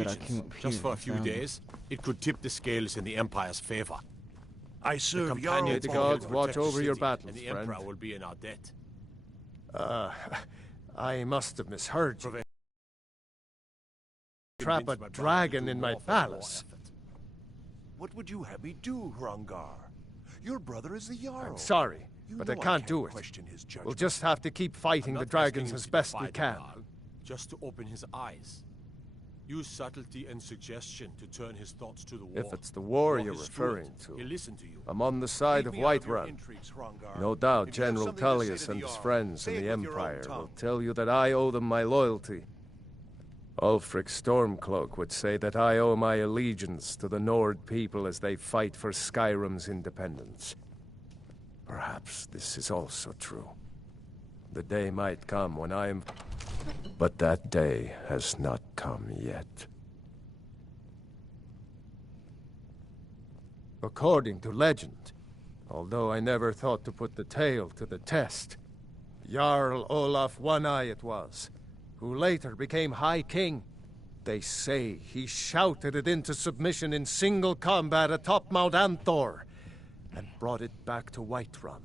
allegiance, just for a few days, it could tip the scales in the Empire's favor. I serve Jarl. May the gods watch over your battles, and the friend. Emperor will be in our debt. I must have misheard you. Trap a dragon in my palace. What would you have me do, Hrongar? Your brother is the Jarl. I'm sorry, You but know I can't do it. question his judgment. We'll just have to keep fighting I'm the not dragons asking you as to best defy we the can. Jarl, just to open his eyes. Use subtlety and suggestion to turn his thoughts to the war. If it's the war For you're his referring good, to, he'll listen to you. I'm on the side Keep of me out your Whiterun. intrigues, Hrongar. No doubt If you have General something to say Tullius to the and his Jarl, friends say in the it with your own Empire will tongue. tell you that I owe them my loyalty. Ulfric Stormcloak would say that I owe my allegiance to the Nord people as they fight for Skyrim's independence. Perhaps this is also true. The day might come when I am... But that day has not come yet. According to legend, although I never thought to put the tale to the test, Jarl Olaf One-Eye it was, who later became High King. They say he shouted it into submission in single combat atop Mount Anthor, and brought it back to Whiterun.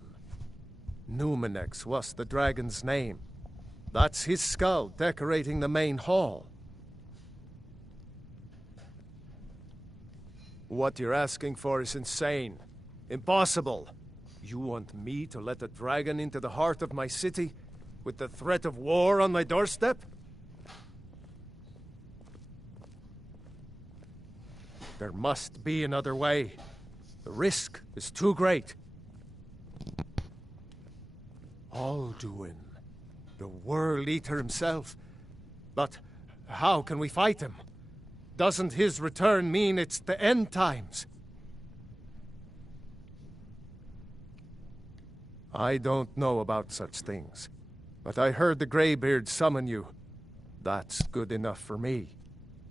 Numenex was the dragon's name. That's his skull decorating the main hall. What you're asking for is insane. Impossible. You want me to let a dragon into the heart of my city, with the threat of war on my doorstep? There must be another way. The risk is too great. Alduin, the World Eater himself. But how can we fight him? Doesn't his return mean it's the end times? I don't know about such things, but I heard the Greybeard summon you. That's good enough for me.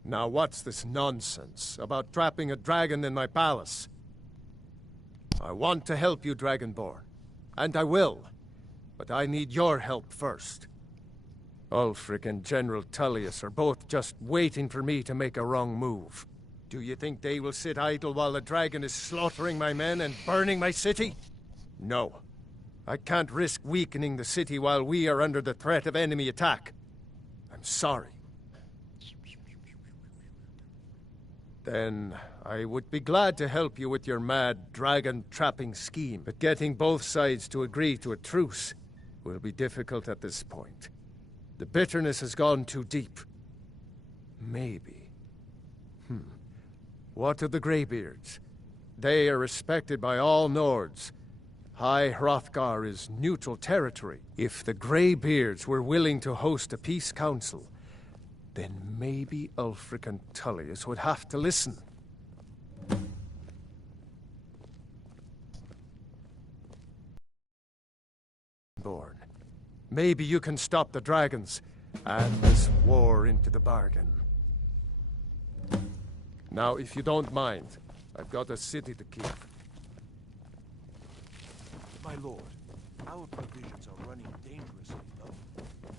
Now what's this nonsense about trapping a dragon in my palace? I want to help you, Dragonborn, and I will, but I need your help first. Ulfric and General Tullius are both just waiting for me to make a wrong move. Do you think they will sit idle while the dragon is slaughtering my men and burning my city? No. I can't risk weakening the city while we are under the threat of enemy attack. I'm sorry. Then I would be glad to help you with your mad dragon-trapping scheme, but getting both sides to agree to a truce will be difficult at this point. The bitterness has gone too deep. Maybe. What of the Greybeards? They are respected by all Nords. High Hrothgar is neutral territory. If the Greybeards were willing to host a peace council, then maybe Ulfric and Tullius would have to listen. Born. Maybe you can stop the dragons, and this war into the bargain. Now, if you don't mind, I've got a city to keep. My lord, our provisions are running dangerously low.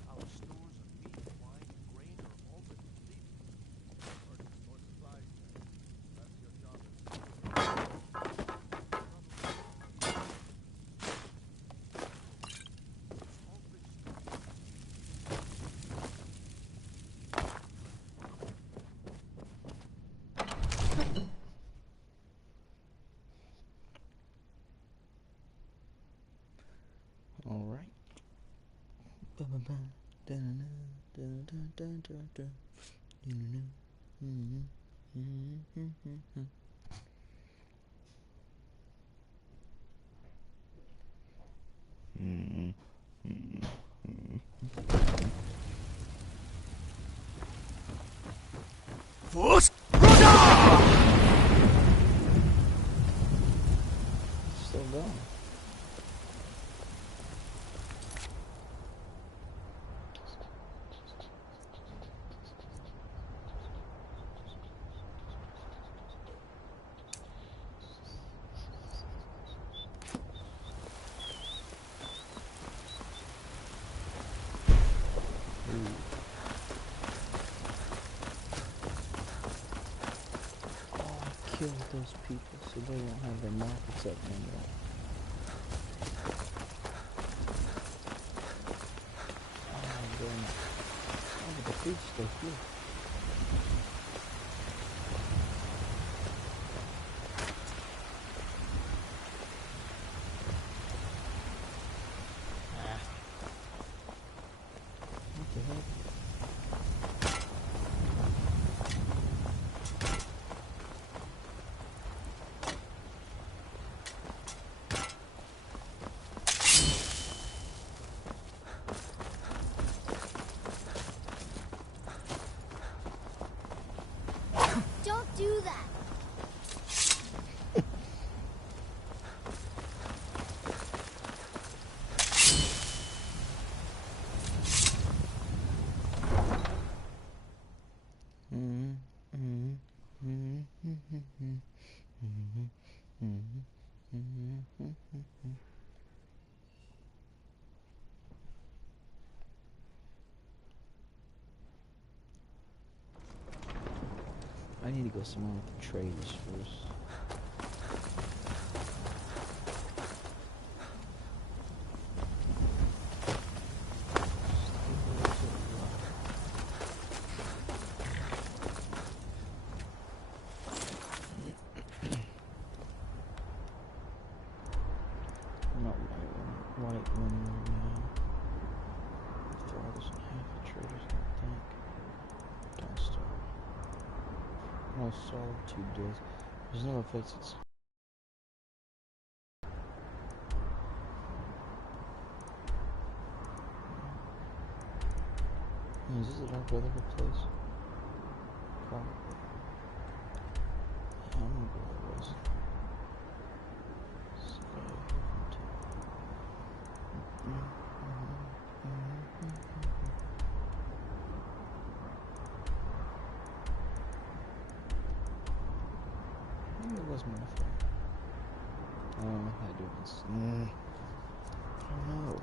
Our stores of meat, wine, and grain are all but depleted. All right. Fust! Still going. kill those people so they won't have their markets up anymore. Oh, but the food's still here. What the heck? Don't do that. I need to go somewhere with the traders first. Not white one now. Thor doesn't have the traders, I don't think. Don't start. No solitude does. There's no effects. It's is this a Dark Brotherhood place? Probably. Yeah, I'm gonna go where it was. Skyrim too. Maybe it was more fun. I don't know how to do this. I don't know.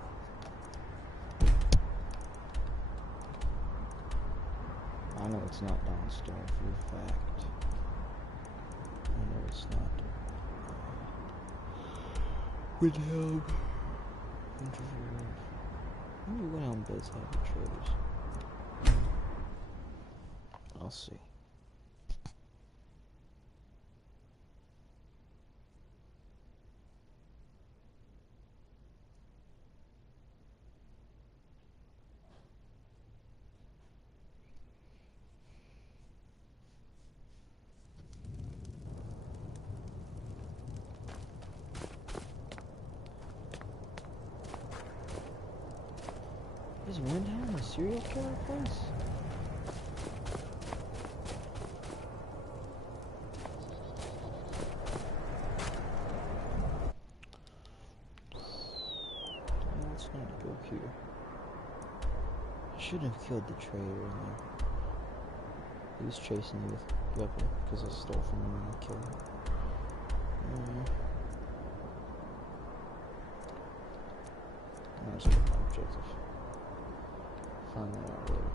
I know it's not Dawnstar for a fact. I know it's not. Windhelm. Maybe Windhelm does have the traders. I'll see. Is Windhelm a serial killer place? Let's not go here. I shouldn't have killed the trader in there. He was chasing me with a weapon because I stole from him and I killed him. That's my objective. Find that out later.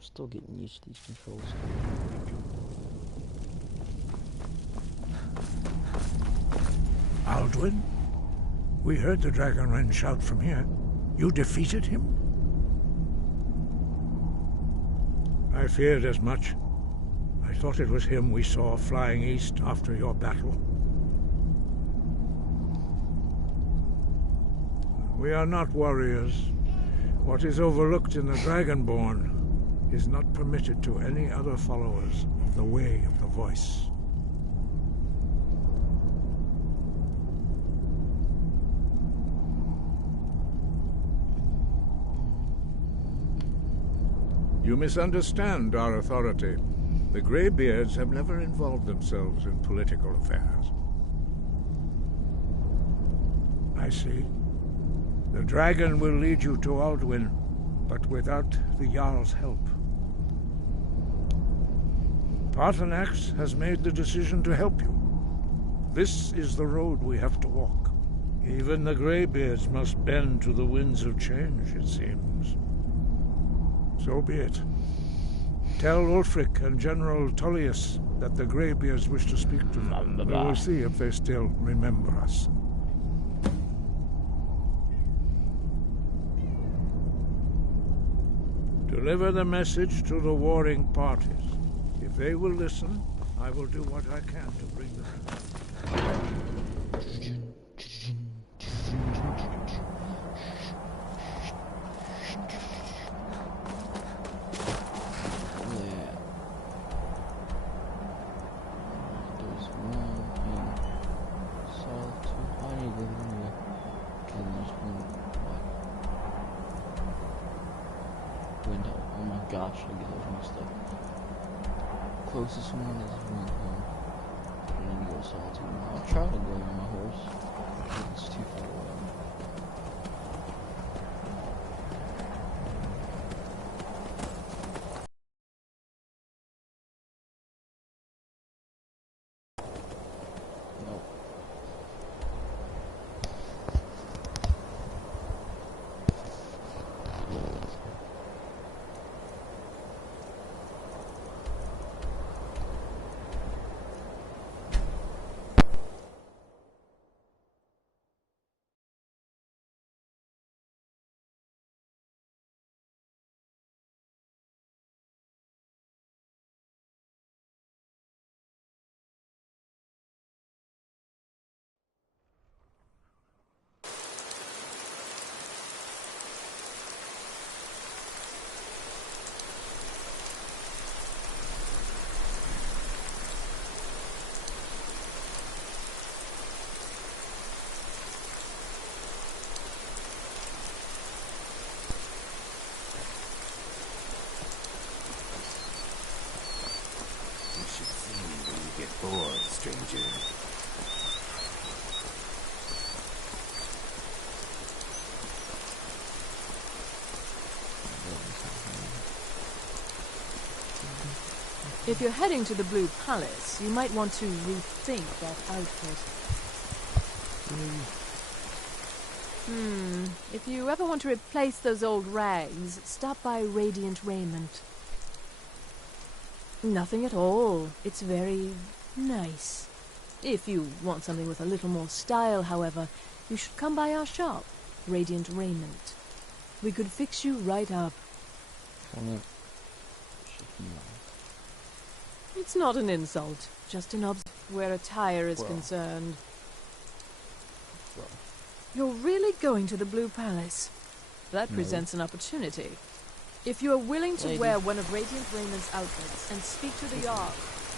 Still getting used to these controls. Alduin? We heard the Dragonren shout from here. You defeated him? I feared as much. I thought it was him we saw flying east after your battle. We are not warriors. What is overlooked in the Dragonborn is not permitted to any other followers of the Way of the Voice. You misunderstand our authority. The Greybeards have never involved themselves in political affairs. I see. The dragon will lead you to Alduin, but without the Jarl's help. Paarthurnax has made the decision to help you. This is the road we have to walk. Even the Greybeards must bend to the winds of change, it seems. So be it. Tell Ulfric and General Tullius that the Greybeards wish to speak to them. We will see if they still remember us. Deliver the message to the warring parties. If they will listen, I will do what I can to bring them. Window. Oh my gosh, I get those mixed up. Closest one is window. And then you go solitude. I'll try to go on my horse. I think it's too far away. Bored, stranger. If you're heading to the Blue Palace, you might want to rethink that outfit. If you ever want to replace those old rags, stop by Radiant Raiment. Nothing at all. It's very nice. If you want something with a little more style, however, you should come by our shop, Radiant Raiment. We could fix you right up. It's not an insult, just an where attire is concerned. You're really going to the Blue Palace? That presents an opportunity. If you are willing to wear one of Radiant Raymond's outfits and speak to the Jarl,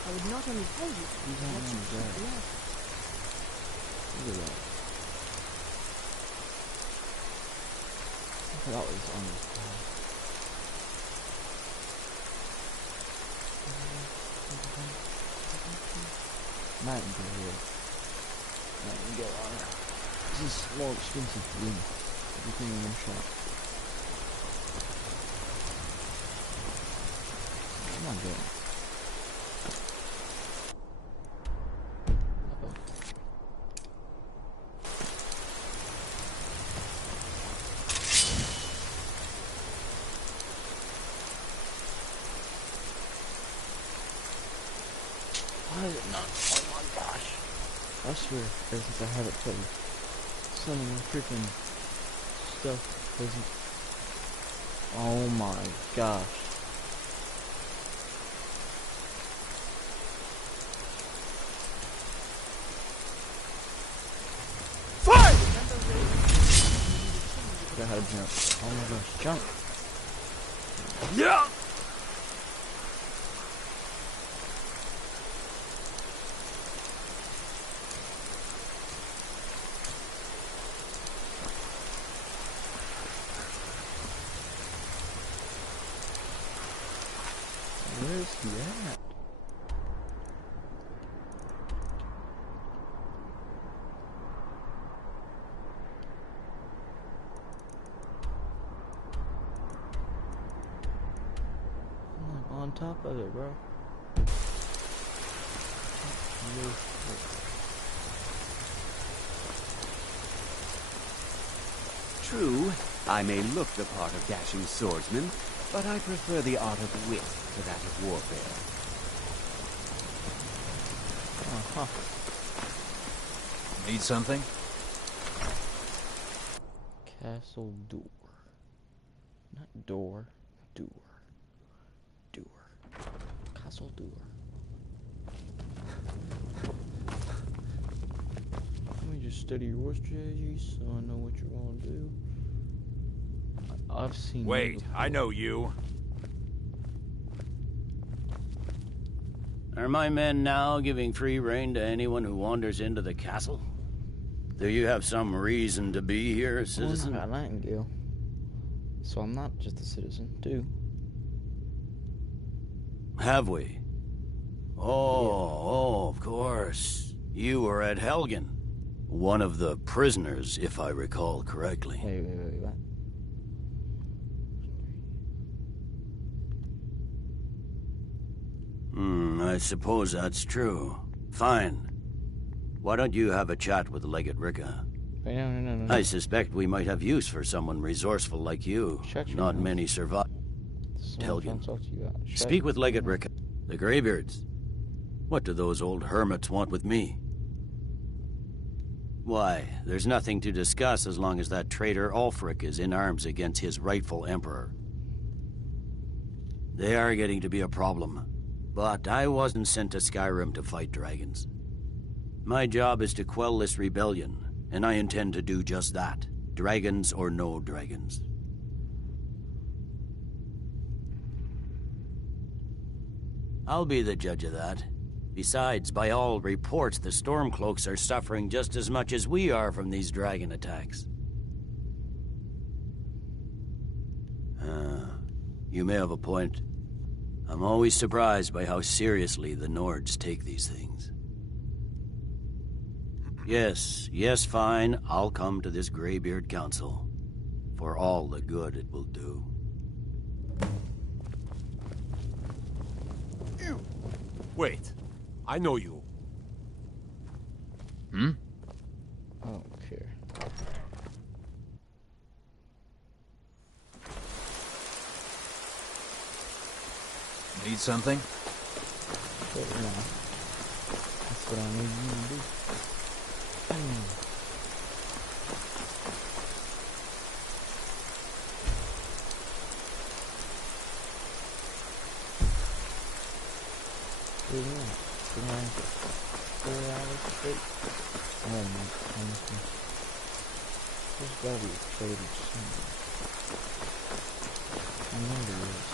I would not only pay you, but you keep the outfit. Look at that. I forgot what was on this card. Might go here. Might go on it. This is more expensive than everything in one shop. Come on, girl. Why is it not? Oh my gosh. I swear, ever since I have it played, some of the freaking stuff doesn't. Oh my gosh. Fire! I had to jump. Oh my gosh, jump! Yeah! Where's he at? top of it, bro. True, I may look the part of dashing swordsman, but I prefer the art of wit to that of warfare. Need something? Castle door. Not door. Door. Castle door. Let me just study your strategy so I know what you're gonna do. I've seen. Wait, I know you. Are my men now giving free rein to anyone who wanders into the castle? Do you have some reason to be here, citizen? Well, I'm not a nightingale, so I'm not just a citizen, too. Have we? Oh, of course. You were at Helgen. One of the prisoners, if I recall correctly. Wait, what? I suppose that's true. Fine. Why don't you have a chat with Legate Ricka? Wait, no. I suspect we might have use for someone resourceful like you. Shut your Not mouth. many survive. Helgen. Talk to you about. Speak with Legate Ricka. The Greybeards. What do those old hermits want with me? Why, there's nothing to discuss as long as that traitor Ulfric is in arms against his rightful emperor. They are getting to be a problem. But I wasn't sent to Skyrim to fight dragons. My job is to quell this rebellion, and I intend to do just that. Dragons or no dragons. I'll be the judge of that. Besides, by all reports, the Stormcloaks are suffering just as much as we are from these dragon attacks. You may have a point. I'm always surprised by how seriously the Nords take these things. Yes, fine. I'll come to this Greybeard Council. For all the good it will do. You! Wait. I know you. Hmm? I don't care. Need something? Shut your mouth. That's what I need you to do. What do you want? Four hours straight? Oh my goodness. There's gotta be a trade somewhere. I know there is.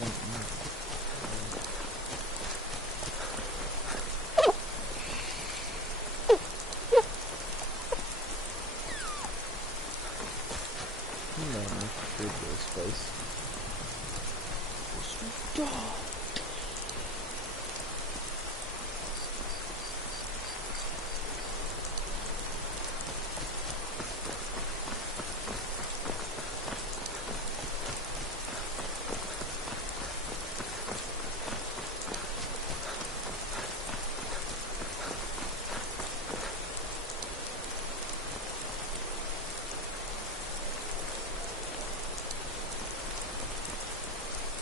I don't know. You know, make a good little space. Sweet dog.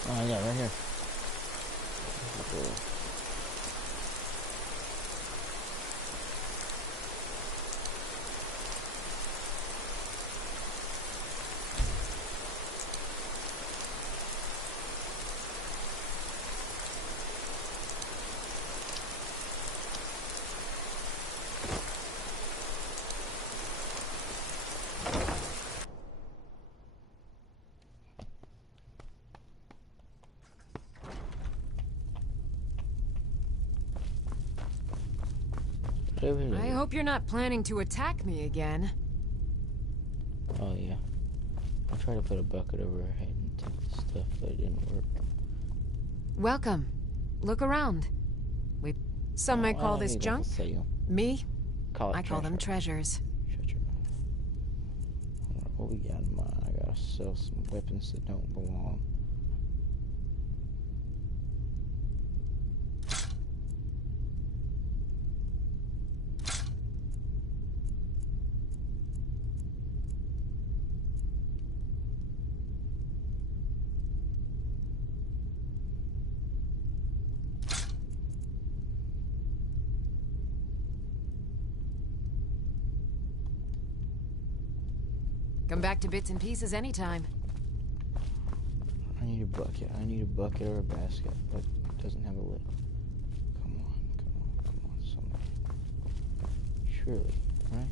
Oh, yeah, right here. There's the door. I hope you're not planning to attack me again. Oh, yeah. I tried to put a bucket over her head and take the stuff, but it didn't work. Welcome. Look around. Some may I call don't this need junk. like a sale. Me, Call it I call them treasure. treasures. Shut your mouth. Alright, what we got in mind? I gotta sell some weapons that don't belong. Come back to bits and pieces anytime. I need a bucket. I need a bucket or a basket, but it doesn't have a lid. Come on, somebody. Surely, right?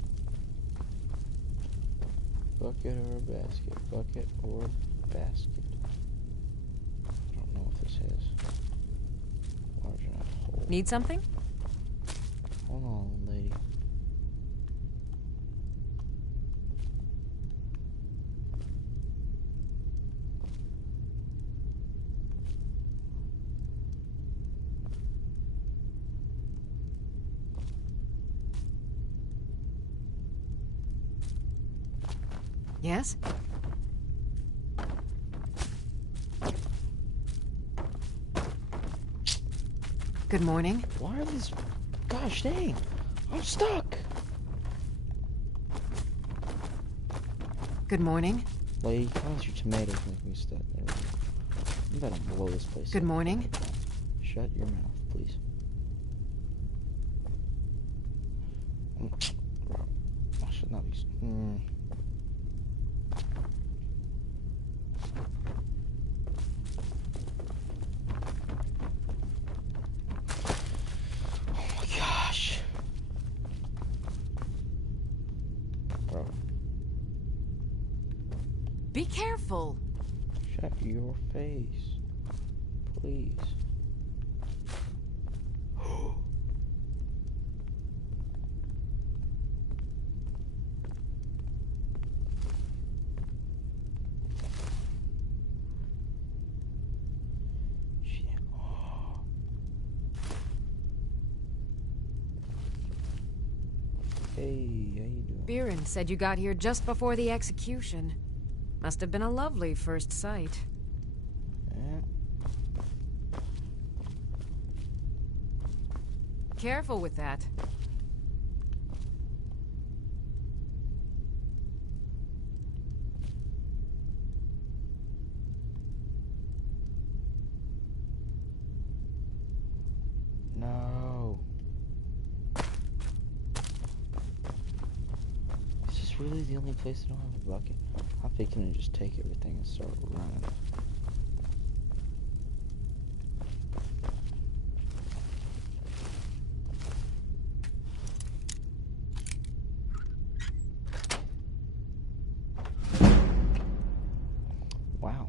Bucket or a basket? Bucket or basket? I don't know if this has large enough hole. Need something? Hold on, lady. Yes? Good morning. Why are these... Gosh dang! I'm stuck! Good morning. Lady, why does your tomatoes make me stuck? There we go. You better blow this place Good up. morning. Shut your mouth, please. I should not be... Oh my gosh. Bro. Be careful. Shut your face. Please. Hey, how you doing? Biren said you got here just before the execution. Must have been a lovely first sight. Yeah. Careful with that. No. Is this really the only place that don't have a bucket? I'm thinking to just take everything and start running. Wow.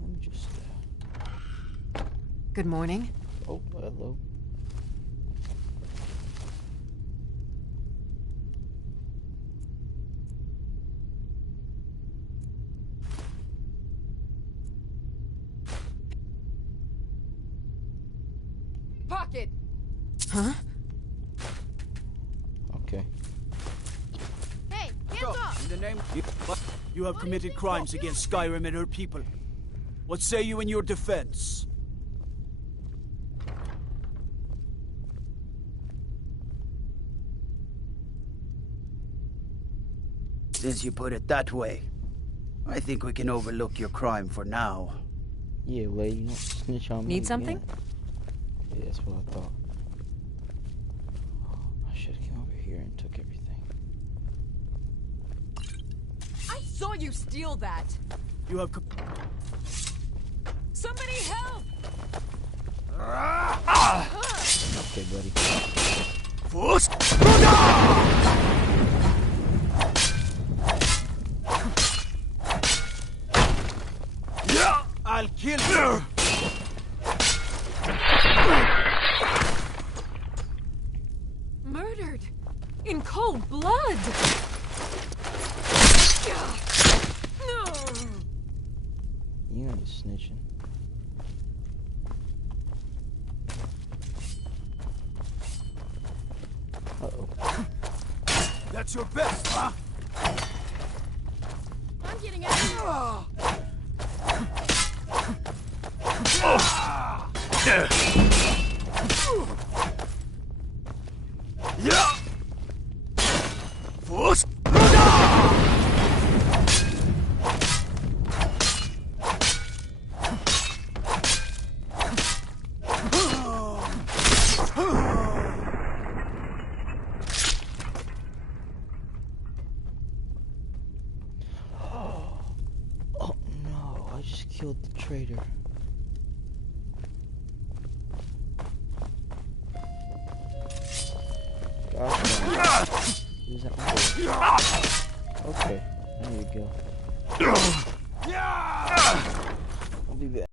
Let me just Good morning. oh, hello. Pocket. Huh? Okay. Hey, hands off! In the name, you have committed crimes against Skyrim and her people. What say you in your defense? Since you put it that way, I think we can overlook your crime for now. Yeah, lady, you don't snitch on me. Need something? again. Yeah, that's what I thought. I should have come over here and took everything. I saw you steal that. You have... Somebody help! Okay, buddy. I'll kill you! Murdered! In cold blood! No! You ain't snitching. Uh-oh. That's your best, huh? I'm getting out. Yeah! Force! killed the traitor. Gosh, use that one. Okay, there you go. I'll be back.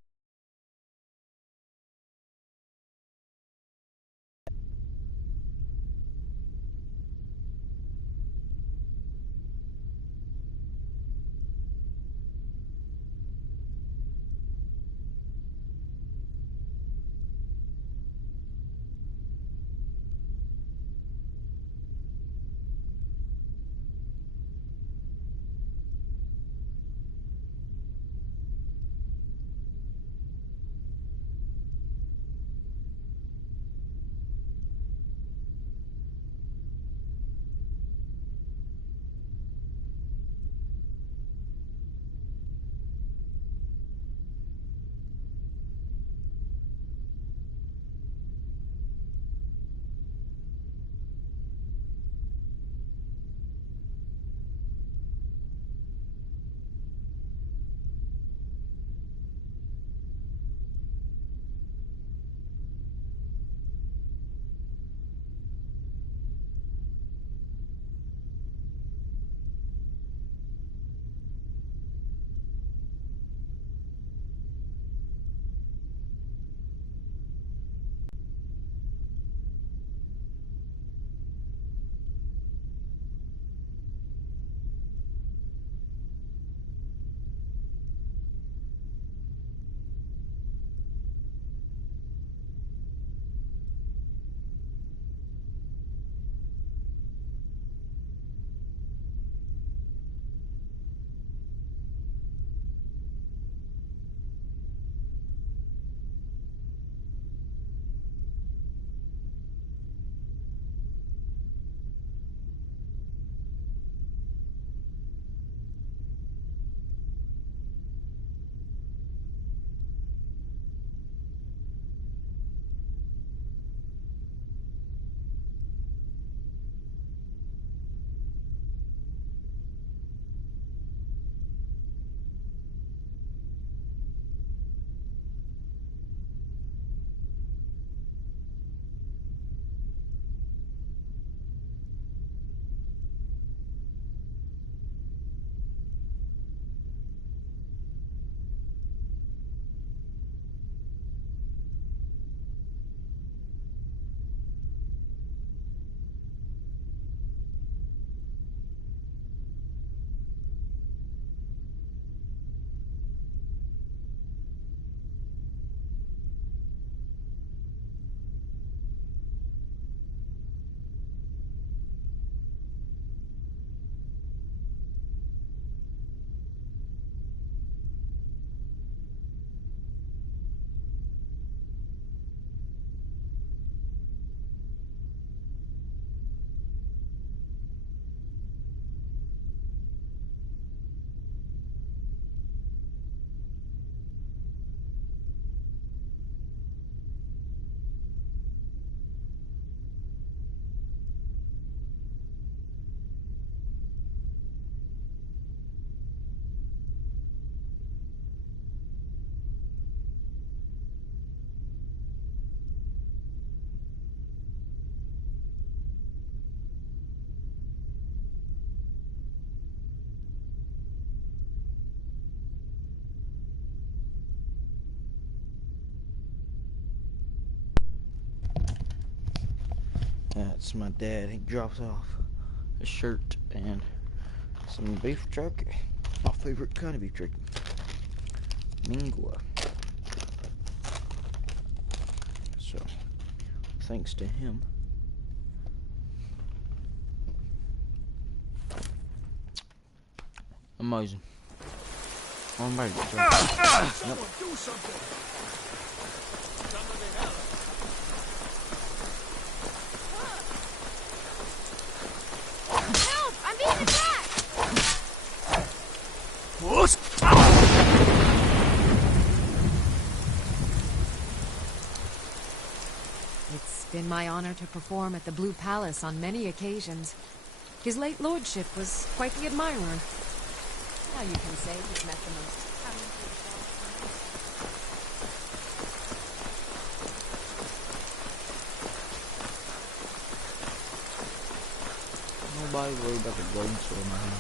That's my dad. He drops off a shirt and some beef jerky. My favorite kind of beef jerky. Mingua. So, thanks to him. Amazing. I'm ready to try. Yep. Do something! Help! I'm being attacked! It's been my honor to perform at the Blue Palace on many occasions. His late lordship was quite the admirer. Now you can say you've met the most talented Nobody worried about the golden sword, man.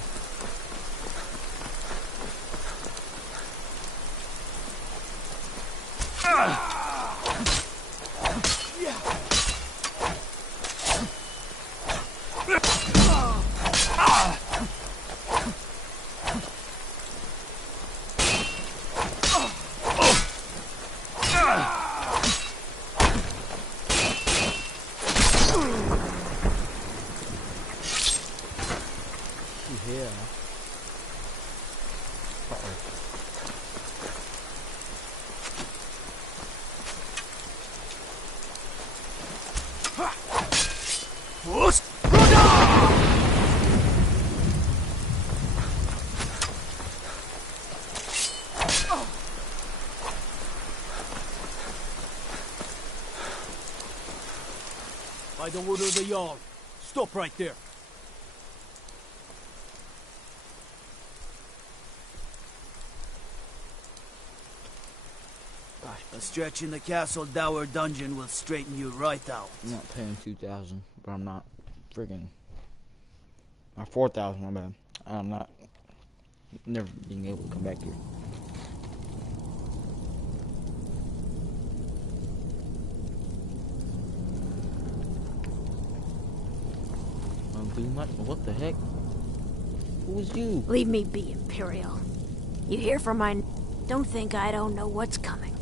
By the order of the Jarl. Stop right there. A stretch in the castle dower dungeon will straighten you right out. I'm not paying 2,000, but I'm not friggin'... Or 4,000, my bad. I'm not... never being able to come back here. What the heck? Who's you? Leave me be, Imperial. You hear from my... Don't think I don't know what's coming.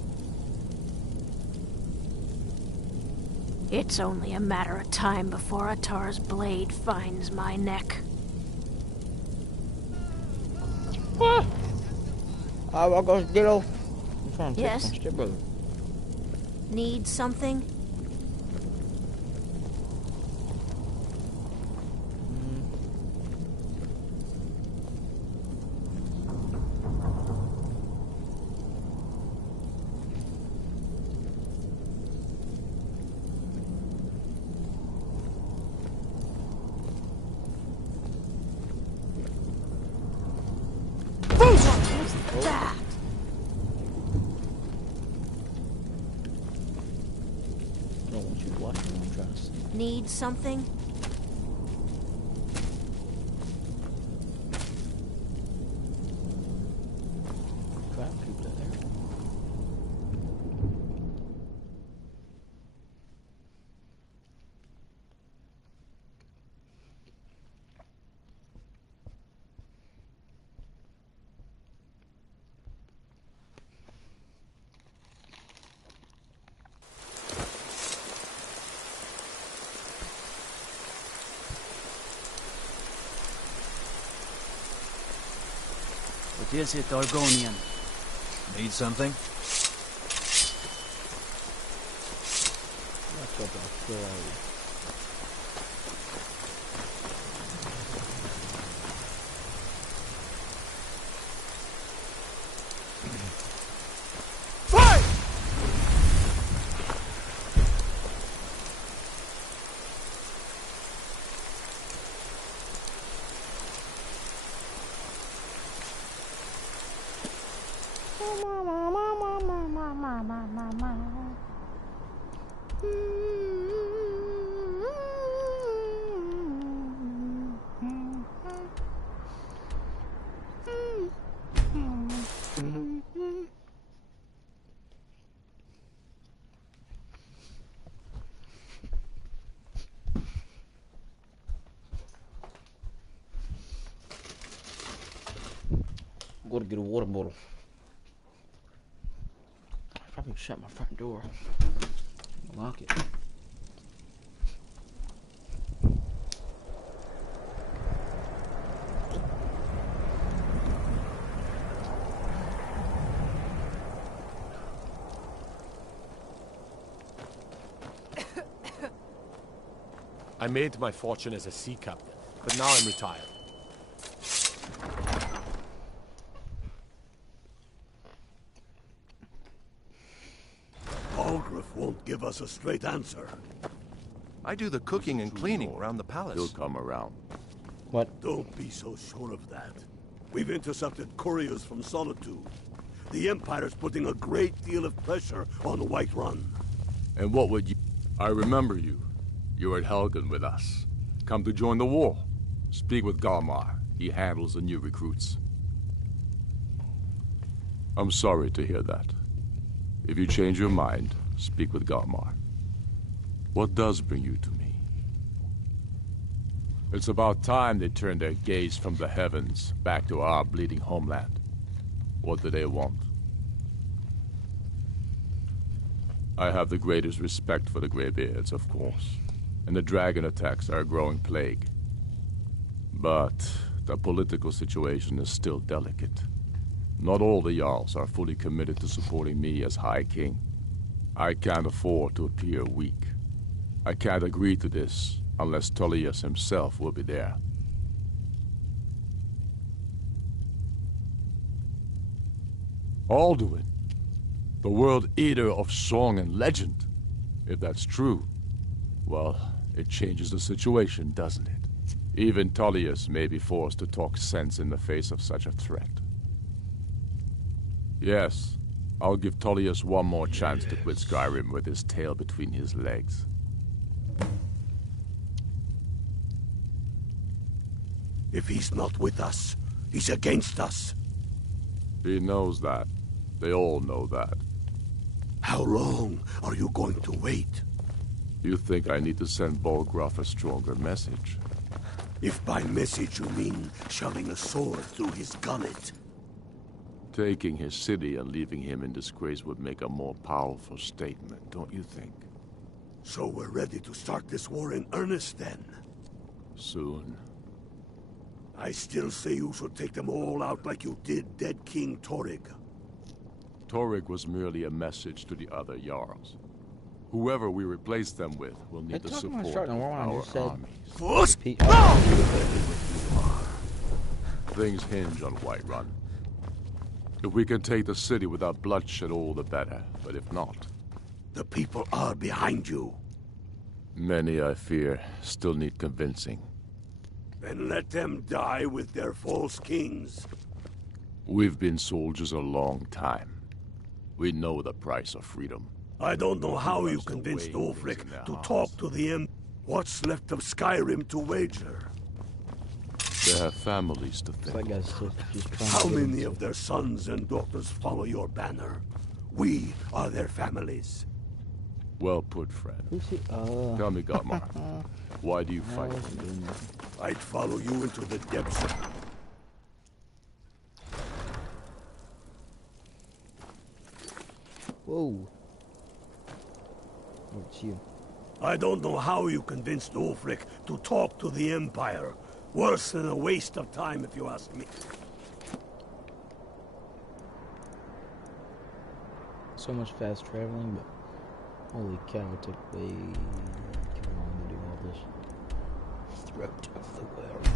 It's only a matter of time before Atar's blade finds my neck. Ah! I'll go get off. I'm trying to Yes? take my stepbrother. Need something? That. I don't want you watching when I'm trying to sleep. Need something? Trap people out there. What is it, Argonian? Need something? That's what I feel like. Go to get a water bottle. I probably shut my front door. Lock it. I made my fortune as a sea captain, but now I'm retired. Algriff won't give us a straight answer. I do the cooking and cleaning around the palace. He'll come around. What? Don't be so sure of that. We've intercepted couriers from Solitude. The Empire's putting a great deal of pressure on the White Run. And what would you... I remember you. You were at Helgen with us. Come to join the war. Speak with Galmar. He handles the new recruits. I'm sorry to hear that. If you change your mind, speak with Galmar. What does bring you to me? It's about time they turned their gaze from the heavens back to our bleeding homeland. What do they want? I have the greatest respect for the Greybeards, of course, and the dragon attacks are a growing plague. But the political situation is still delicate. Not all the Jarls are fully committed to supporting me as High King. I can't afford to appear weak. I can't agree to this unless Tullius himself will be there. Alduin, the World Eater of song and legend. If that's true, well, it changes the situation, doesn't it? Even Tullius may be forced to talk sense in the face of such a threat. Yes, I'll give Tullius one more chance to quit Skyrim with his tail between his legs. If he's not with us, he's against us. He knows that. They all know that. How long are you going to wait? You think I need to send Bolgraf a stronger message? If by message you mean shoving a sword through his gullet. Taking his city and leaving him in disgrace would make a more powerful statement, don't you think? So we're ready to start this war in earnest then? Soon. I still say you should take them all out like you did dead King Torrig. Torrig was merely a message to the other Jarls. Whoever we replace them with will need the support of our armies. Things hinge on Whiterun. If we can take the city without bloodshed, all the better. But if not... The people are behind you. Many, I fear, still need convincing. Then let them die with their false kings. We've been soldiers a long time. We know the price of freedom. I don't know how you convinced Ulfric to talk to the Imp. What's left of Skyrim to wager? They have families to think. How many of their sons and daughters follow your banner? We are their families. Well put, friend. Tell me, Galmar, why do you fight? I'd follow you into the depths of... Whoa. What's you? I don't know how you convinced Ulfric to talk to the Empire. Worse than a waste of time, if you ask me. So much fast traveling, but holy cow, it took way too long to do all this. Throat of the world.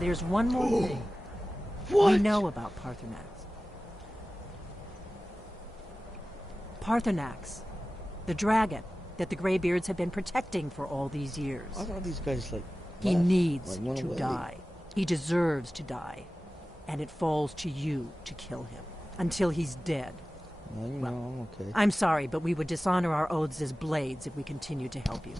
There's one more thing. We know about Paarthurnax. Paarthurnax, the dragon that the Greybeards have been protecting for all these years. I thought these guys He needs to die. He deserves to die. And it falls to you to kill him until he's dead. Well, you know, I'm okay. I'm sorry, but we would dishonor our oaths as blades if we continue to help you.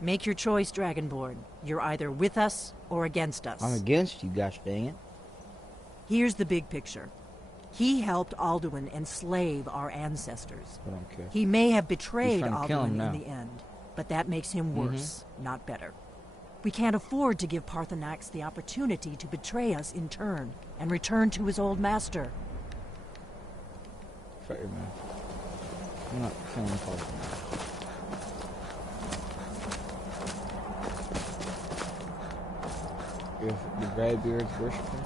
Make your choice, Dragonborn. You're either with us or against us. I'm against you, gosh dang it. Here's the big picture. He helped Alduin enslave our ancestors. I don't care. He may have betrayed He's trying to kill him Alduin now. in the end, but that makes him worse, not better. We can't afford to give Paarthurnax the opportunity to betray us in turn and return to his old master. Shut your mouth. I'm not killing Paarthurnax. If the Greybeards worship him.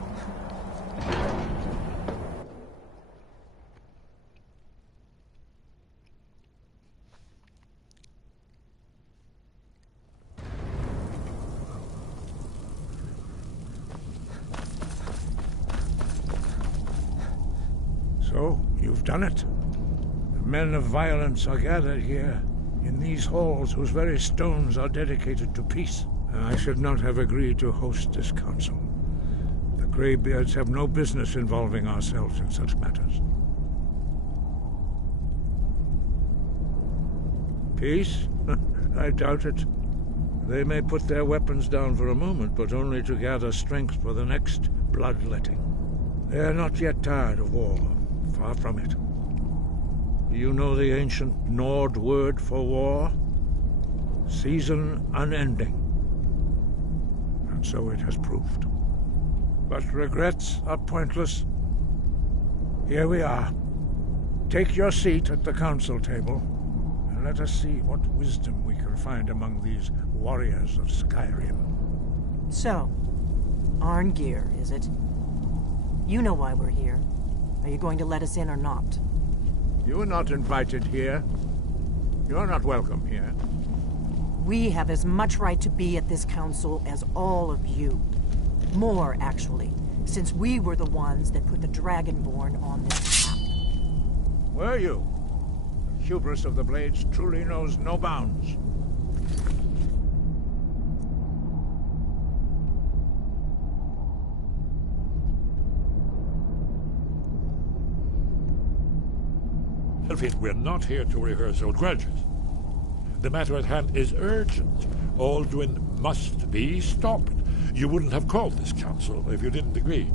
You've done it. The men of violence are gathered here, in these halls whose very stones are dedicated to peace. And I should not have agreed to host this council. The Greybeards have no business involving ourselves in such matters. Peace? I doubt it. They may put their weapons down for a moment, but only to gather strength for the next bloodletting. They are not yet tired of war. Far from it. You know the ancient Nord word for war? Season unending. And so it has proved. But regrets are pointless. Here we are. Take your seat at the council table, and let us see what wisdom we can find among these warriors of Skyrim. So, Arngeir, is it? You know why we're here. Are you going to let us in or not? You are not invited here. You're not welcome here. We have as much right to be at this council as all of you. More, actually, since we were the ones that put the Dragonborn on this map. Were you? The hubris of the Blades truly knows no bounds. Alduin, we're not here to rehearse old grudges. The matter at hand is urgent. Alduin must be stopped. You wouldn't have called this council if you didn't agree.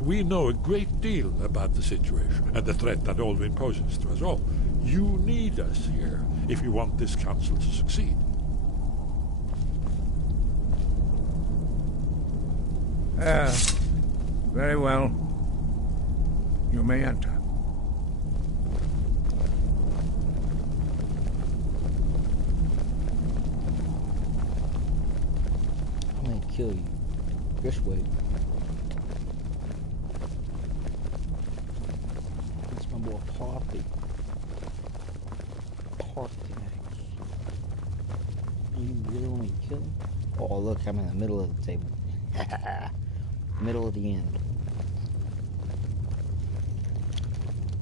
We know a great deal about the situation and the threat that Alduin poses to us all. You need us here if you want this council to succeed. Very well. You may enter. I may kill you. Just wait. That's my boy Poppy. You really want me to kill him? Oh, look, I'm in the middle of the table. Middle of the end.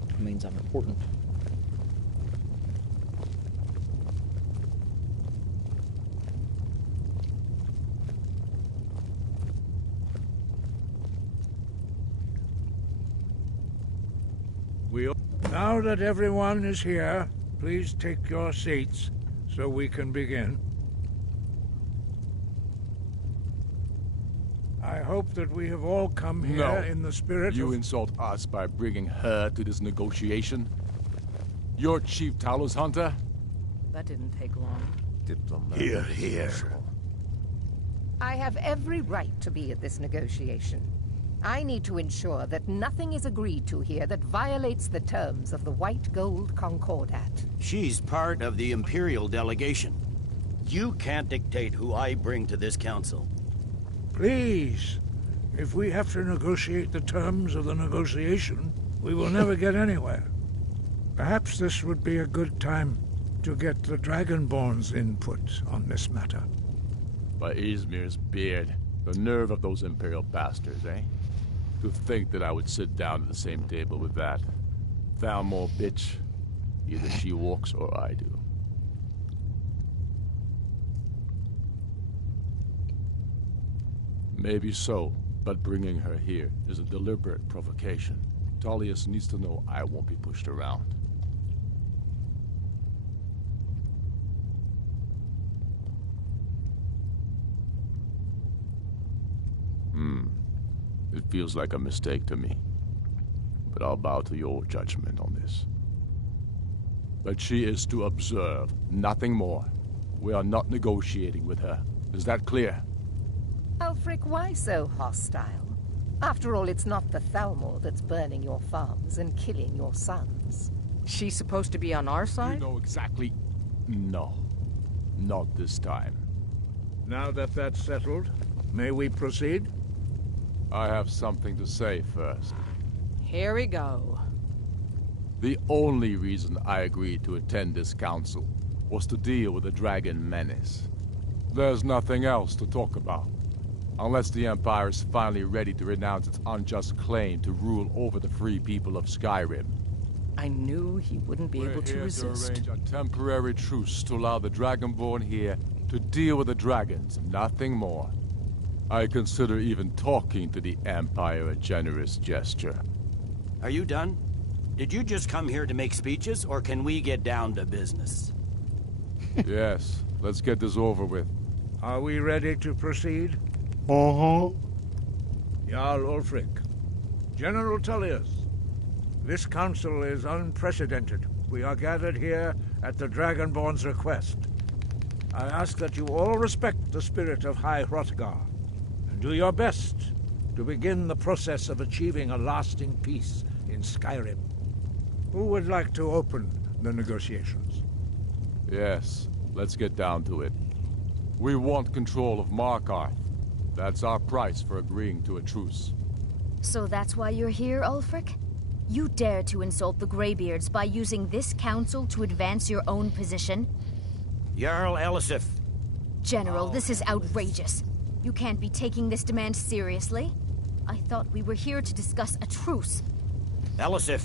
That means I'm important. Now that everyone is here, please take your seats so we can begin. I hope that we have all come here in the spirit You of... insult us by bringing her to this negotiation? You're Chief Talos Hunter? That didn't take long. Here, here. I have every right to be at this negotiation. I need to ensure that nothing is agreed to here that violates the terms of the White Gold Concordat. She's part of the Imperial delegation. You can't dictate who I bring to this council. Please, if we have to negotiate the terms of the negotiation, we will never get anywhere. Perhaps this would be a good time to get the Dragonborn's input on this matter. By Izmir's beard, the nerve of those Imperial bastards, eh? To think that I would sit down at the same table with that Thalmor bitch. Either she walks or I do. Maybe so, but bringing her here is a deliberate provocation. Tullius needs to know I won't be pushed around. It feels like a mistake to me. But I'll bow to your judgment on this. But she is to observe, nothing more. We are not negotiating with her. Is that clear? Ulfric, why so hostile? After all, it's not the Thalmor that's burning your farms and killing your sons. She's supposed to be on our side? You know exactly... No. Not this time. Now that that's settled, may we proceed? I have something to say first. Here we go. The only reason I agreed to attend this council was to deal with the dragon menace. There's nothing else to talk about. Unless the Empire is finally ready to renounce its unjust claim to rule over the free people of Skyrim. I knew he wouldn't be able to resist. We're here to arrange a temporary truce to allow the Dragonborn here to deal with the dragons, nothing more. I consider even talking to the Empire a generous gesture. Are you done? Did you just come here to make speeches, or can we get down to business? Yes, let's get this over with. Are we ready to proceed? Uh-huh. Jarl Ulfric, General Tullius, this council is unprecedented. We are gathered here at the Dragonborn's request. I ask that you all respect the spirit of High Hrothgar, and do your best to begin the process of achieving a lasting peace in Skyrim. Who would like to open the negotiations? Yes, let's get down to it. We want control of Markarth. That's our price for agreeing to a truce. So that's why you're here, Ulfric? You dare to insult the Greybeards by using this council to advance your own position? Jarl Elisif. General, this is outrageous. You can't be taking this demand seriously. I thought we were here to discuss a truce. Elisif,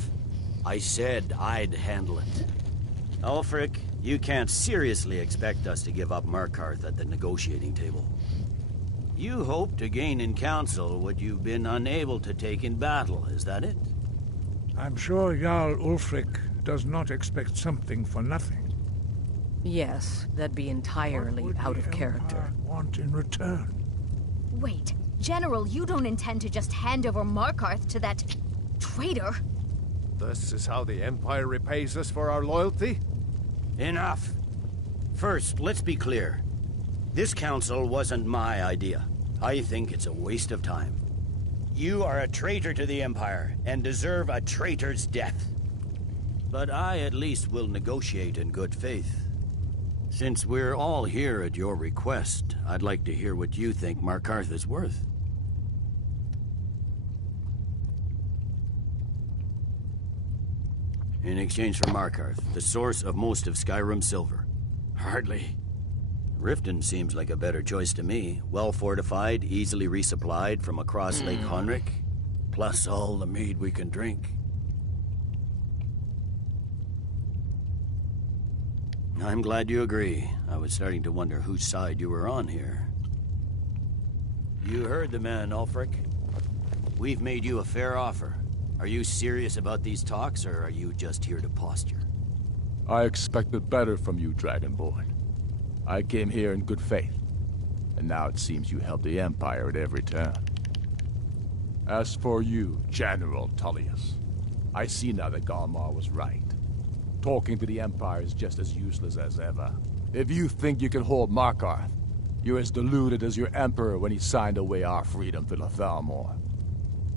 I said I'd handle it. Ulfric, you can't seriously expect us to give up Markarth at the negotiating table. You hope to gain in council what you've been unable to take in battle, is that it? I'm sure Jarl Ulfric does not expect something for nothing. Yes, that'd be entirely out of character. Want in return? Wait, General, you don't intend to just hand over Markarth to that traitor? This is how the Empire repays us for our loyalty? Enough. First, let's be clear. This council wasn't my idea. I think it's a waste of time. You are a traitor to the Empire, and deserve a traitor's death. But I at least will negotiate in good faith. Since we're all here at your request, I'd like to hear what you think Markarth is worth. In exchange for Markarth, the source of most of Skyrim's silver. Hardly. Riften seems like a better choice to me. Well-fortified, easily resupplied from across Lake Honric. Plus all the mead we can drink. I'm glad you agree. I was starting to wonder whose side you were on here. You heard the man, Ulfric. We've made you a fair offer. Are you serious about these talks, or are you just here to posture? I expected better from you, Dragonborn. I came here in good faith, and now it seems you help the Empire at every turn. As for you, General Tullius, I see now that Galmar was right. Talking to the Empire is just as useless as ever. If you think you can hold Markarth, you're as deluded as your Emperor when he signed away our freedom to the Thalmor.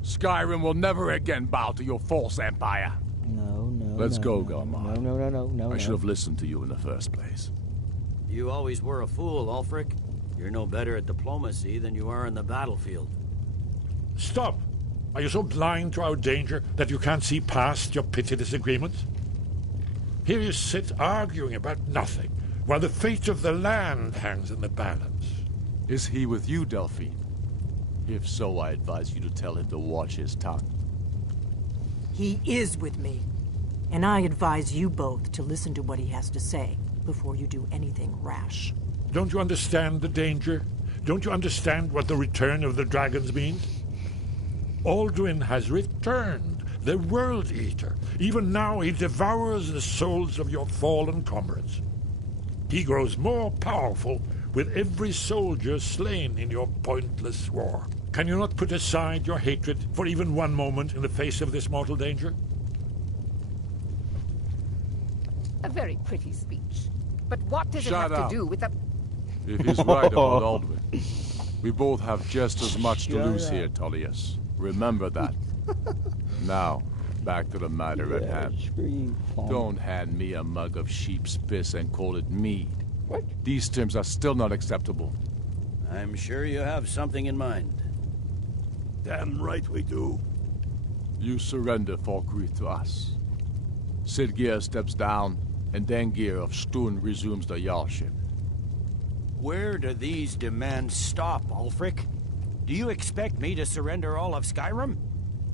Skyrim will never again bow to your false empire. No. Let's go, Galmar. No. I should have listened to you in the first place. You always were a fool, Ulfric. You're no better at diplomacy than you are in the battlefield. Stop! Are you so blind to our danger that you can't see past your petty disagreements? Here you sit arguing about nothing, while the fate of the land hangs in the balance. Is he with you, Delphine? If so, I advise you to tell him to watch his tongue. He is with me, and I advise you both to listen to what he has to say before you do anything rash. Don't you understand the danger? Don't you understand what the return of the dragons means? Alduin has returned, the World Eater. Even now he devours the souls of your fallen comrades. He grows more powerful with every soldier slain in your pointless war. Can you not put aside your hatred for even one moment in the face of this mortal danger? A very pretty speech. But what does Shut it have up. to do with the... If he's right about Alduin, we both have just as much to lose here, Tullius. Remember that. Now, back to the matter at hand. Don't hand me a mug of sheep's piss and call it mead. What? These terms are still not acceptable. I'm sure you have something in mind. Damn right we do. You surrender Falkreath to us. Sidgeir steps down, and Dengir of Stun resumes the Jarlship. Where do these demands stop, Ulfric? Do you expect me to surrender all of Skyrim?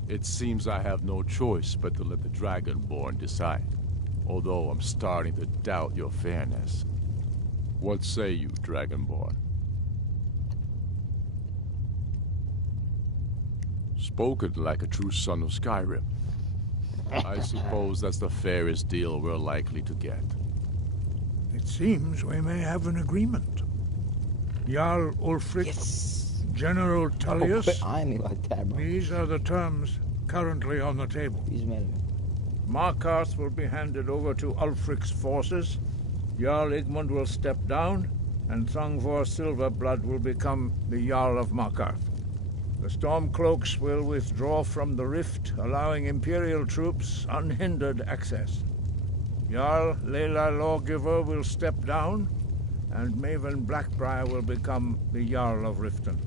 It seems I have no choice but to let the Dragonborn decide. Although I'm starting to doubt your fairness. What say you, Dragonborn? Spoken like a true son of Skyrim. I suppose that's the fairest deal we're likely to get. It seems we may have an agreement. Jarl Ulfric, yes. General Tullius. Oh, quit eyeing me like that, bro. These are the terms currently on the table. He's mad at me. Markarth will be handed over to Ulfric's forces. Jarl Igmund will step down, and Thongvor Silverblood will become the Jarl of Markarth. The Stormcloaks will withdraw from the rift, allowing Imperial troops unhindered access. Jarl Layla Lawgiver will step down, and Maven Blackbriar will become the Jarl of Riften.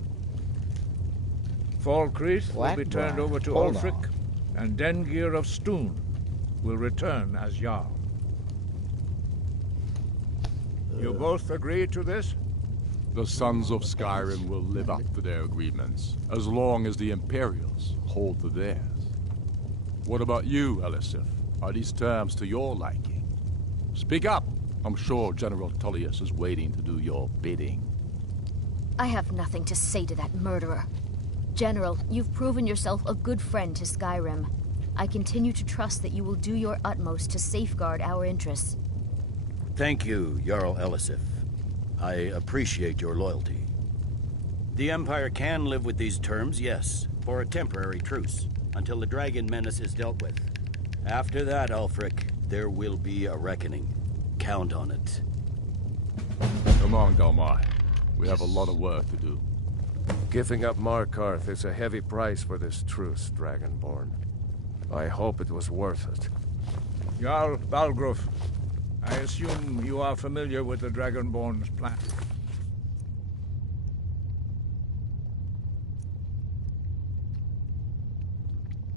Falkreath will be turned over to Ulfric, and Dengir of Stoon will return as Jarl. You both agree to this? The Sons of Skyrim will live up to their agreements, as long as the Imperials hold to theirs. What about you, Elisif? Are these terms to your liking? Speak up! I'm sure General Tullius is waiting to do your bidding. I have nothing to say to that murderer. General, you've proven yourself a good friend to Skyrim. I continue to trust that you will do your utmost to safeguard our interests. Thank you, Jarl Elisif. I appreciate your loyalty. The Empire can live with these terms, yes, for a temporary truce, until the dragon menace is dealt with. After that, Ulfric, there will be a reckoning. Count on it. Come on, Dalmai. We have a lot of work to do. Giving up Markarth is a heavy price for this truce, Dragonborn. I hope it was worth it. Jarl Balgruf, I assume you are familiar with the Dragonborn's plan.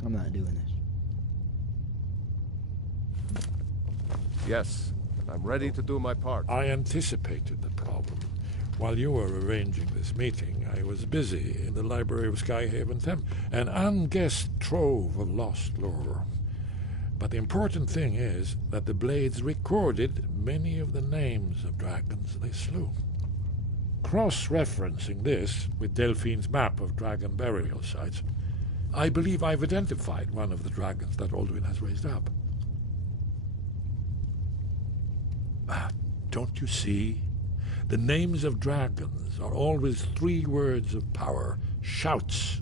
I'm not doing this. Yes, I'm ready to do my part. I anticipated the problem. While you were arranging this meeting, I was busy in the library of Skyhaven Temple, an unguessed trove of lost lore. But the important thing is that the Blades recorded many of the names of dragons they slew. Cross-referencing this with Delphine's map of dragon burial sites, I believe I've identified one of the dragons that Alduin has raised up. Don't you see? The names of dragons are always 3 words of power, shouts.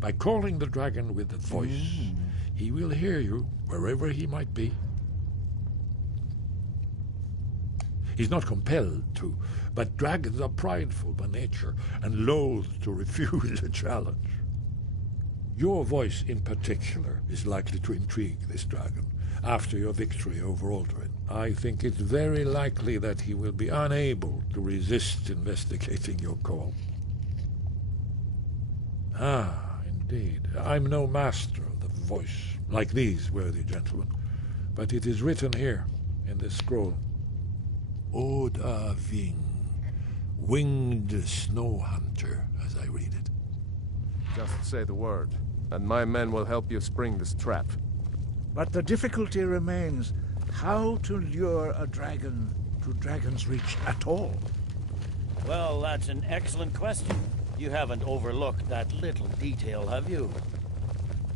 By calling the dragon with a voice, he will hear you wherever he might be. He's not compelled to, but dragons are prideful by nature and loath to refuse a challenge. Your voice in particular is likely to intrigue this dragon after your victory over Alduin. I think it's very likely that he will be unable to resist investigating your call. Ah, indeed. I'm no master of the voice, like these worthy gentlemen, but it is written here in this scroll. Oda Ving, winged snow hunter, as I read it. Just say the word, and my men will help you spring this trap. But the difficulty remains how to lure a dragon to Dragon's Reach at all. Well, that's an excellent question. You haven't overlooked that little detail, have you?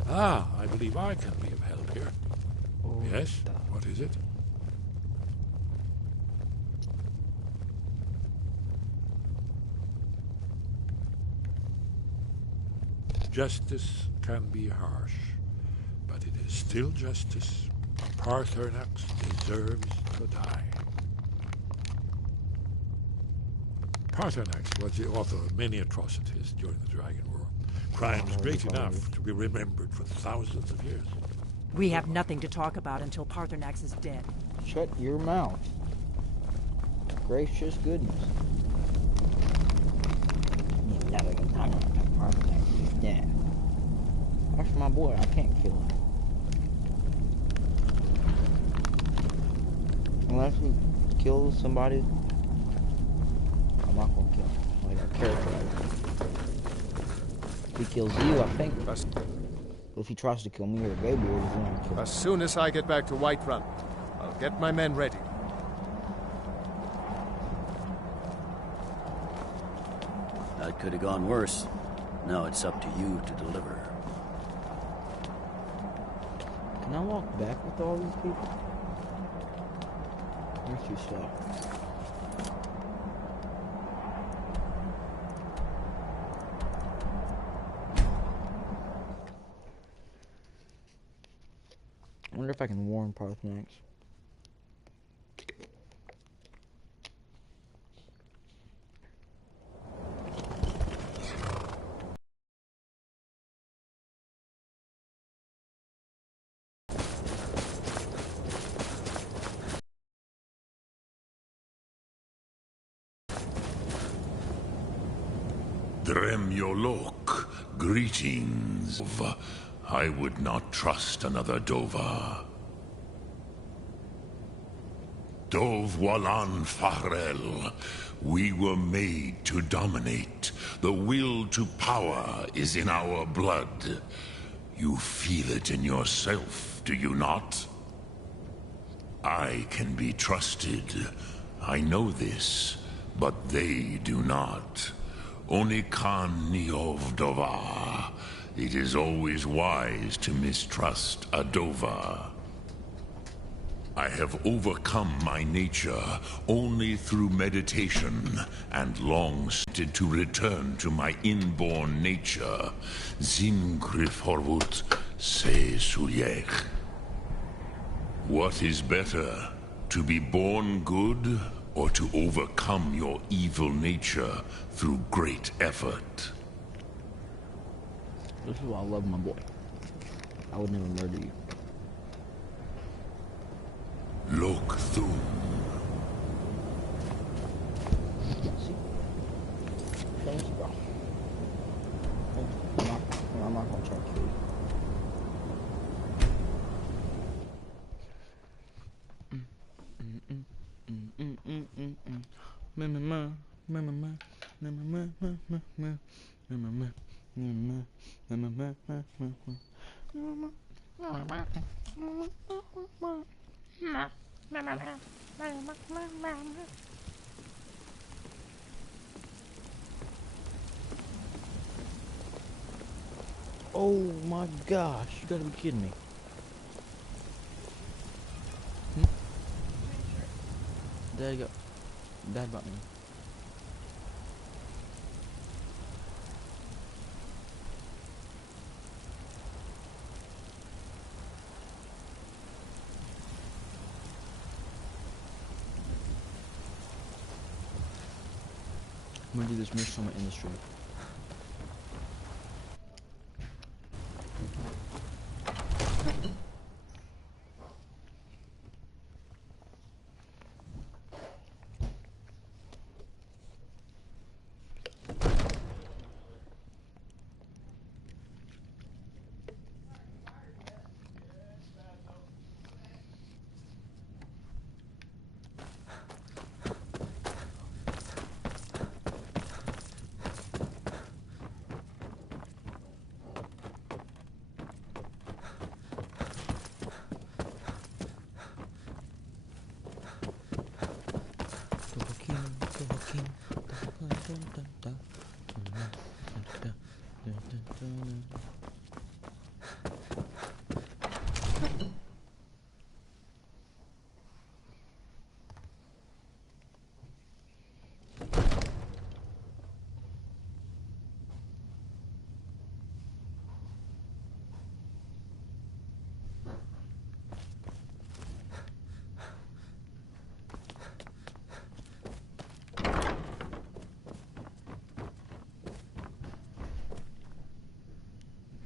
Ah, I believe I can be of help here. Oh, yes? What is it? Justice can be harsh, but it is still justice. Paarthurnax deserves to die. Paarthurnax was the author of many atrocities during the Dragon War. Crimes great enough to be remembered for thousands of years. We have nothing to talk about until Paarthurnax is dead. Shut your mouth. Gracious goodness. Yeah. That's my boy. I can't kill him. Unless he kills somebody, I'm not gonna kill him. Like a character. If he kills you, I think. But if he tries to kill me or Greybeard, he's going to kill me. As soon as I get back to Whiterun, I'll get my men ready. That could have gone worse. Now it's up to you to deliver. Can I walk back with all these people? You're too slow. I wonder if I can warn Parsniks. Dremyolok, greetings. I would not trust another Dova. Dov Walan Farel, we were made to dominate. The will to power is in our blood. You feel it in yourself, do you not? I can be trusted. I know this, but they do not. Only Khan Niov Dova. It is always wise to mistrust a Dova. I have overcome my nature only through meditation and long wanted to return to my inborn nature. Zingriforwut se suyech. What is better, to be born good or to overcome your evil nature through great effort? This is why I love my boy. I would never murder you. Lok Thum. Thanks, bro. I'm not gonna try to kill you. Oh my gosh, you gotta be kidding me. Dad bought me. I'm gonna do this mission on my industry.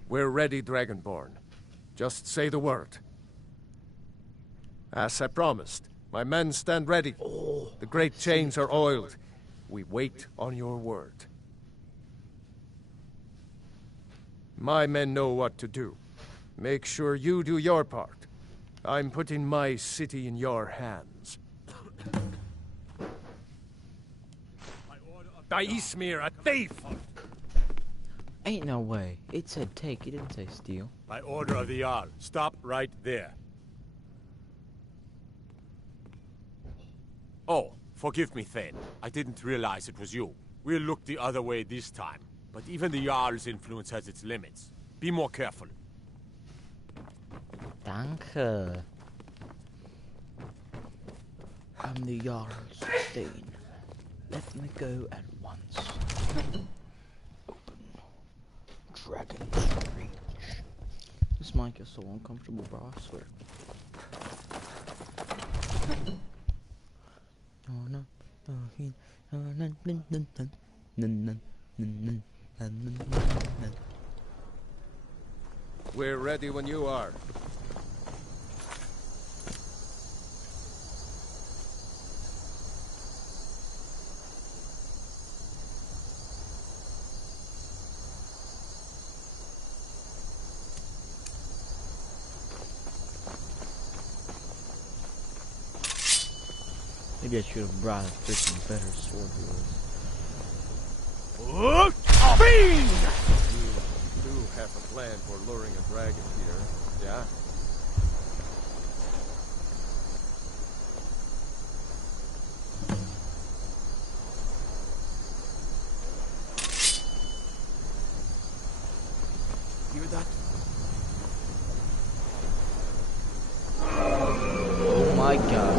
We're ready, Dragonborn. Just say the word. As I promised, my men stand ready. The great chains are oiled. We wait on your word. My men know what to do. Make sure you do your part. I'm putting my city in your hands. Daismir, a thief! Ain't no way. It said take, it didn't say steal. By order of the Jarl, stop right there. Oh, forgive me, Thane. I didn't realize it was you. We'll look the other way this time. But even the Jarl's influence has its limits. Be more careful. Danke. I'm the Jarl's Thane. Let me go at once. Open. Dragon's Reach. This mic is so uncomfortable, bro, I swear. We're ready when you are. Maybe I should have brought a freaking better sword Fiend! You do have a plan for luring a dragon here, yeah? Hear that? Oh my god.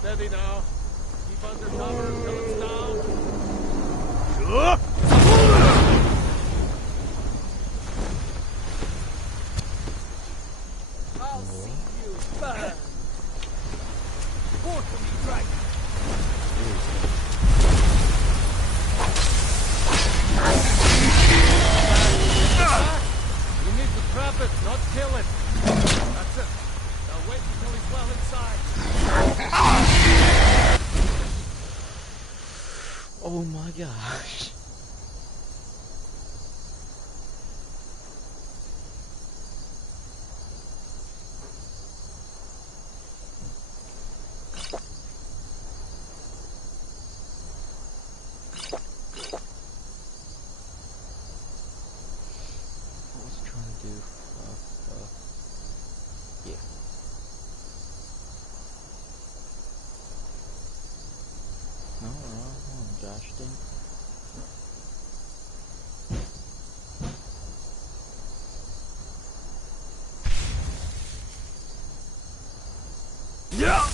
Steady now. Keep under cover until it's down. I'll see you burn. Forth with me, dragon. You need to trap it, not kill it. That's it. Now wait until he's well inside. Oh my gosh. What was I trying to do? Yeah. No, gosh dang. Yeah.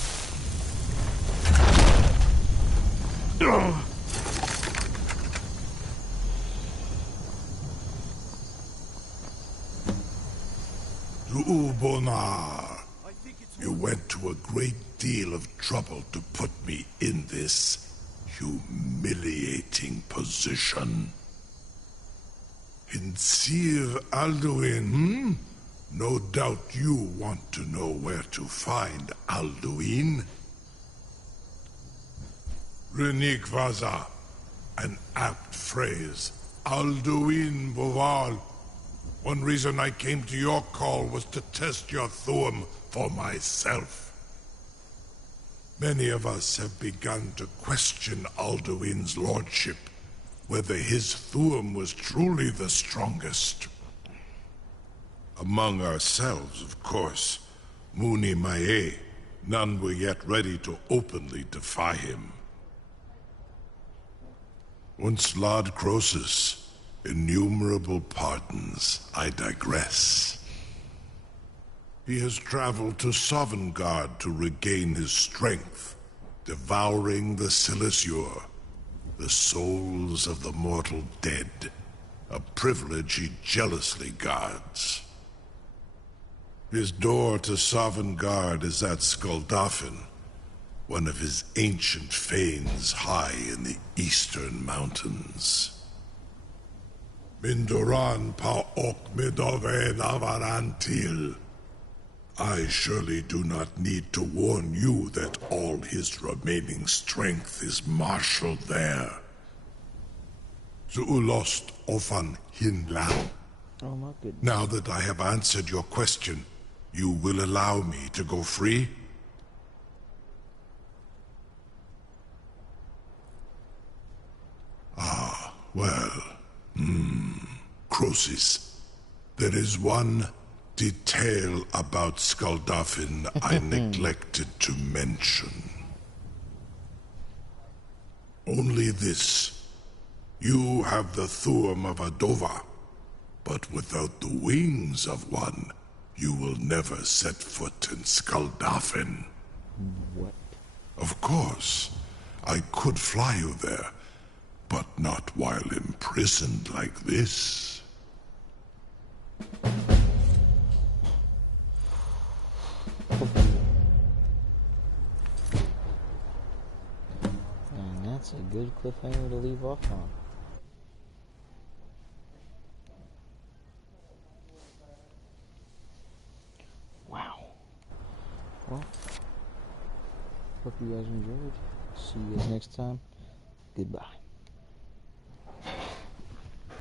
Ubonar, you went to a great deal of trouble to put me in this humiliating position. Sir Alduin, No doubt you want to know where to find Alduin. Renik Vaza, an apt phrase. Alduin Boval. One reason I came to your call was to test your Thuum for myself. Many of us have begun to question Alduin's lordship, whether his Thuum was truly the strongest. Among ourselves, of course, Muni Mae, none were yet ready to openly defy him. Once Lord Croesus, innumerable pardons, I digress. He has traveled to Sovngarde to regain his strength, devouring the Silesure, the souls of the mortal dead, a privilege he jealously guards. His door to Sovngarde is at Skuldafn, one of his ancient fanes high in the eastern mountains. Mindoran pa ok midove navarantil. I surely do not need to warn you that all his remaining strength is marshaled there. Zuulost ofan hinlan. Oh my goodness. Now that I have answered your question, you will allow me to go free? Ah, well. Croesus. There is one detail about Skaldafin I neglected to mention. Only this. You have the Thuum of a Dova, but without the wings of one, you will never set foot in Skaldafin. What? Of course, I could fly you there, but not while imprisoned like this. And that's a good cliffhanger to leave off on. Wow. Well, hope you guys enjoyed. See you guys next time. Goodbye.